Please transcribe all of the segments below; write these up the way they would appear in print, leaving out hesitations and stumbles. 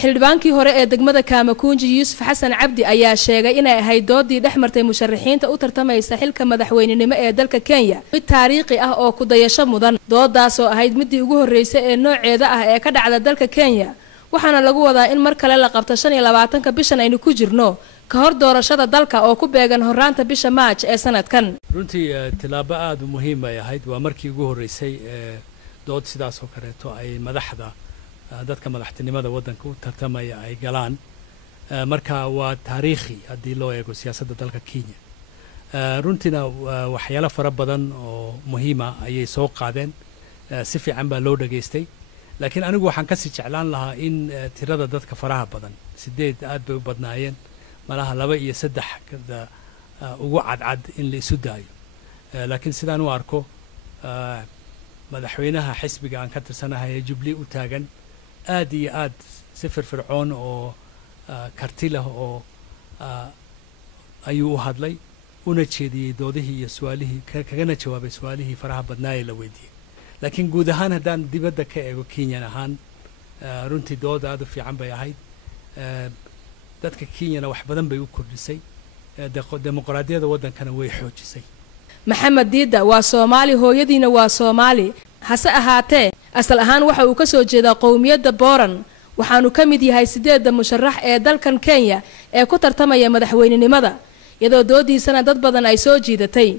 xildhibaankii hore ee degmada Kaamakunji Yuusuf Xasan Cabdi ayaa sheegay inay ahayd doodii dhexmartay musharaxiinta u tartamaysa xilka madaxweynenimo ee dalka Kenya mid taariikhi ah oo ku dayasho mudan doodaas oo ahayd midii ugu horeysay ee nooceeda ah ee ka dhacda dalka Kenya waxaana lagu wadaa in mar kale la qabto 25 bishan aynu ku jirno ka hor doorashada dalka oo ku beegan horaanta bisha March ee sanadkan runtii tilaabo aad u muhiim ah ahayd waa markii ugu horeysay dood sidaas oo kaleeto ay madaxda dadka madaxtinimada wadanka u tartamaya ay galaan marka waa taariikhi hadii loo eego siyaasadda dalka Kenya runtina waxyaalo fara badan oo muhiim ah ayay soo qaadeen si fiican baa loo dhageystay laakiin anigu waxaan ka sii jeclaan lahaa in tirada dadka faraha badan 8 aad bay u badnaayeen malaha 2 iyo 3 ugu cadcad in la isu daayo laakiin sidaan u arko madaxweynaha xisbiga aan ka tirsanahay Jubilee u taagan aad iyo aad si firfircoon oo karti leh oo ayuu u hadlay una jeediyay doodihii iyo su'aalihii kagana jawaabay su'aalihii faraha badnaayay la weydiiyay laakiin guud ahaan haddaan dibadda ka eego Kenya ahaan runtii dood aad u fiican bay ahayd dadka Kenya wax badan bay u kordhisay dimuqraadiyadda wadankana way xoojisay Maxamed Diida waa Soomaali hooyadiina waa Soomaali hase ahaatee asal ahaan waxa uu ka soo jeedaa qowmiyadda Boran waxaanu ka mid yahay 8 musharax ee dalkan Kenya ee ku tartamaya madaxweynenimada iyadoo doodiisana dad badan ay soo jiidatay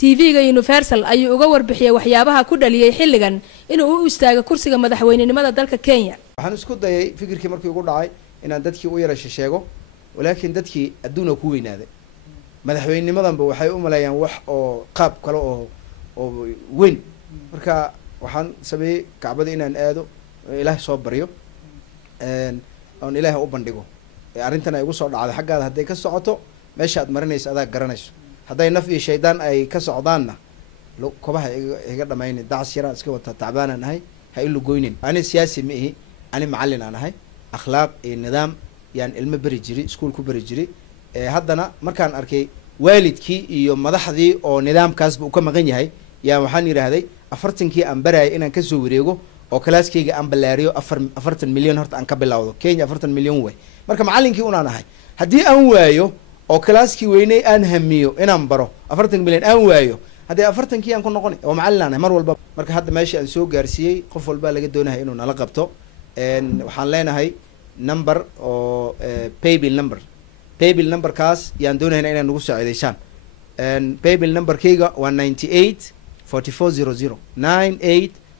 TV-ga Universal ayuu uga warbixiyay waxyaabaha ku dhaliyay xilligan inuu u istaago kursiga madaxweynenimada dalka Kenya waxaan isku dayay fikirkii markii ugu dhacay inaan dadkii u yara sheego laakiin dadkii adduunka ku weynaaday madaxweynenimadanba waxay u maleeyaan wax oo qaab kale oo weyn marka waxaan sameeyay kacbada inaan aado ilaahay soo bariyo aan ilaahay u bandhigo arrintan ay ugu soo dhacday xaggaada haday ka socoto meesha aad marinayso adaa garanayso haday naf iyo shaydaan ay ka socdaanna kobaha iga dhameeyay dacs yara iska wata tacbaanan ahay ha ilu goynin ani siyaasi ma ihi ani macallin aan ahay akhlaaq iyo nidaam yaan ilmo bari jiri iskuul ku bari jiri haddana markaan arkay waalidkii iyo madaxdii oo nidaamkaasba uu ka maqan yahay yaa waxaan yiraahday 40kii aan baraayay inaan ka soo wareego oo kalaaskayga aan balaariyo 40 milyan horta aan ka bilowdo Kenya 40 milyan way marka macallinkii una nahay hadii aan waayo oo kalaaskii weynay aan hamiyo inaan baro 40 milyan aan waayo hadii 40kii aan ku noqon oo macallin mar walba marka hadda meesha aan soo gaarsiiyay qof walba laga doonahay inuu nala qabto waxaan leenahay number oo paybill number kaas yaan doonaynaa inaan nagu saaciideysaan paybill number kayga waa 984400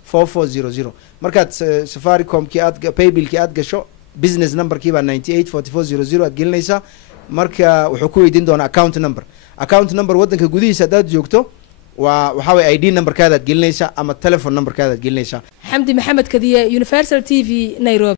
984400 markaad Safaricom ki aad paybill ki aad gasho business number ki baa 984400 aad gelinaysaa marka wuxuu ku weydiin doonaa account number wadanka gudihiisa hadaad joogto waxa way ID number kaada aad gelinaysaa ama telephone number kaada aad gelinaysaa Xamdi Maxamed Kadiye Universal TV Nairobi